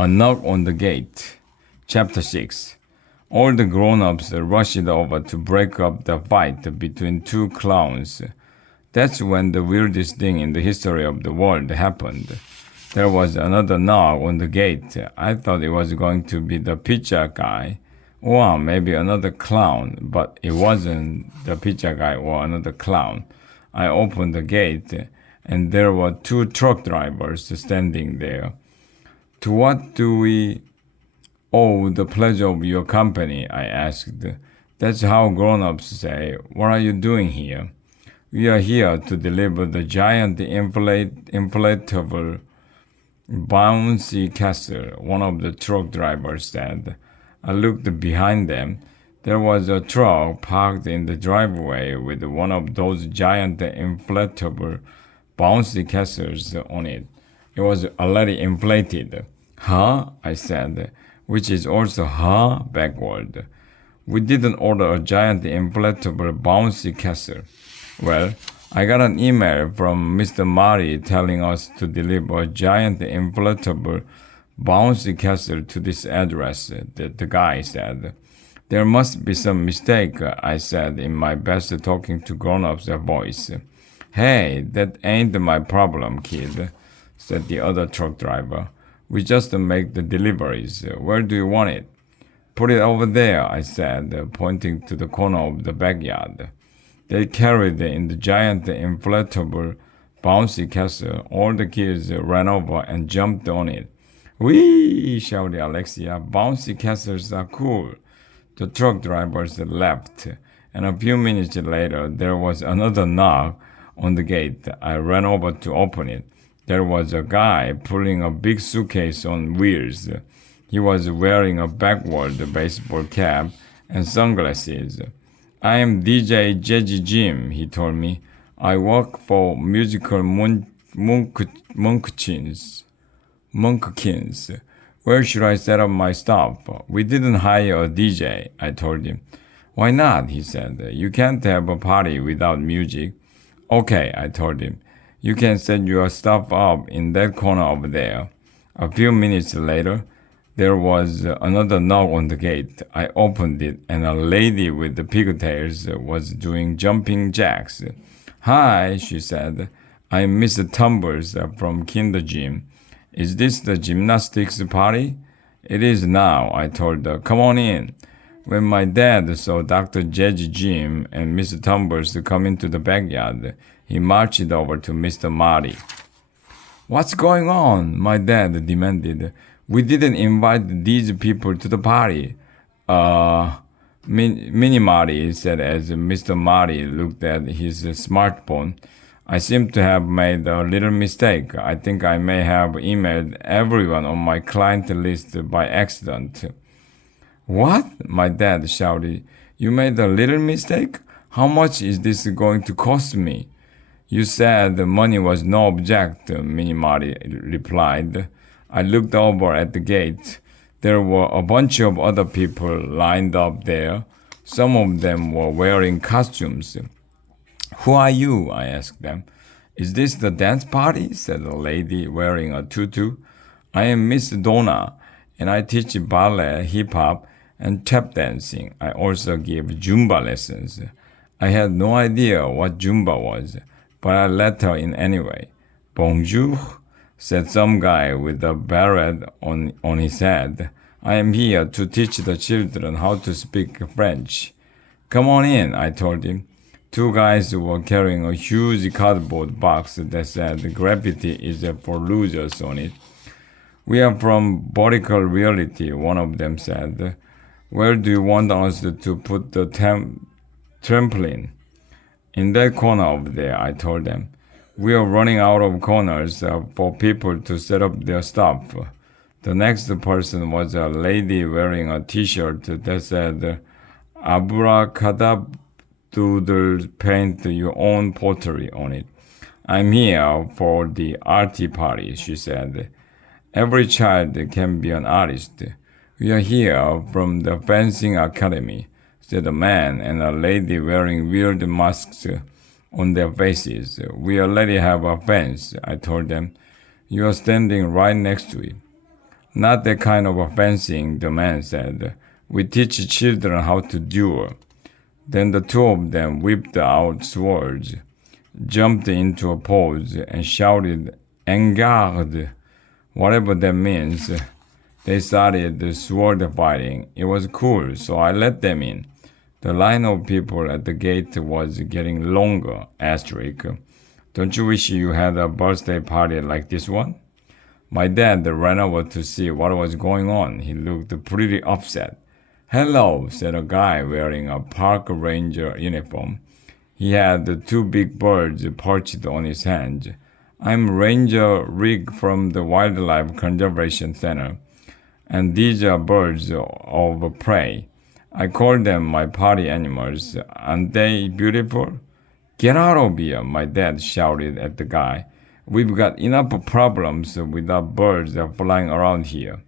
A knock on the gate. Chapter 6. All the grown-ups rushed over to break up the fight between two clowns. That's when the weirdest thing in the history of the world happened. There was another knock on the gate. I thought it was going to be the pizza guy or maybe another clown, but it wasn't the pizza guy or another clown. I opened the gate and there were two truck drivers standing there. To what do we owe the pleasure of your company? I asked. That's how grown-ups say. What are you doing here? We are here to deliver the giant inflatable bouncy castle, one of the truck drivers said. I looked behind them. There was a truck parked in the driveway with one of those giant inflatable bouncy castles on it. It was already inflated. Huh? I said, which is also huh backward. We didn't order a giant inflatable bouncy castle. Well, I got an email from Mr. Marty telling us to deliver a giant inflatable bouncy castle to this address, the guy said. There must be some mistake, I said in my best talking to grown-ups voice. Hey, that ain't my problem, kid, said the other truck driver. We just make the deliveries. Where do you want it? Put it over there, I said, pointing to the corner of the backyard. They carried in the giant inflatable bouncy castle. All the kids ran over and jumped on it. Whee! Shouted Alexia. Bouncy castles are cool. The truck drivers left, and a few minutes later there was another knock on the gate. I ran over to open it. There was a guy pulling a big suitcase on wheels. He was wearing a backward baseball cap and sunglasses. I am DJ Jazzy Jim, he told me. I work for musical Munchkins. Where should I set up my stuff? We didn't hire a DJ, I told him. Why not? He said. You can't have a party without music. Okay, I told him. You can set your stuff up in that corner over there. A few minutes later, there was another knock on the gate. I opened it, and a lady with the pigtails was doing jumping jacks. Hi, she said. I'm Miss Tumbles from Kinder Gym. Is this the gymnastics party? It is now, I told her. Come on in. When my dad saw Dr. Jazzy Jim and Mr. Tumbles come into the backyard, he marched over to Mr. Marty. What's going on? My dad demanded. We didn't invite these people to the party. Mini Marty said as Mr. Marty looked at his smartphone. I seem to have made a little mistake. I think I may have emailed everyone on my client list by accident. What? My dad shouted. You made a little mistake? How much is this going to cost me? You said the money was no object, Mini Marty replied. I looked over at the gate. There were a bunch of other people lined up there. Some of them were wearing costumes. Who are you? I asked them. Is this the dance party? Said a lady wearing a tutu. I am Miss Donna, and I teach ballet, hip-hop, and tap dancing. I also give Zumba lessons. I had no idea what Zumba was, but I let her in anyway. Bonjour, said some guy with a beret on his head. I am here to teach the children how to speak French. Come on in, I told him. Two guys were carrying a huge cardboard box that said graffiti is for losers on it. We are from Vertical Reality, one of them said. Where do you want us to put the trampoline? In that corner over there, I told them. We are running out of corners for people to set up their stuff. The next person was a lady wearing a t-shirt that said, Abracadabra, paint your own pottery on it. I'm here for the arty party, she said. Every child can be an artist. We are here from the fencing academy, said a man and a lady wearing weird masks on their faces. We already have a fence, I told them. You are standing right next to it. Not that kind of fencing, the man said. We teach children how to duel. Then the two of them whipped out swords, jumped into a pose, and shouted, En garde! Whatever that means. They started sword fighting. It was cool, so I let them in. The line of people at the gate was getting longer. Asterisk. Don't you wish you had a birthday party like this one? My dad ran over to see what was going on. He looked pretty upset. Hello, said a guy wearing a park ranger uniform. He had two big birds perched on his hands. I'm Ranger Rick from the Wildlife Conservation Center, and these are birds of prey. I call them my party animals. Aren't they beautiful? Get out of here, my dad shouted at the guy. We've got enough problems without birds flying around here.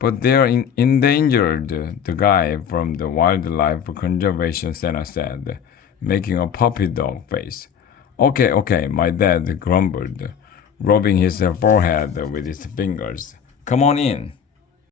But they're endangered, the guy from the Wildlife Conservation Center said, making a puppy dog face. Okay, my dad grumbled, rubbing his forehead with his fingers. Come on in.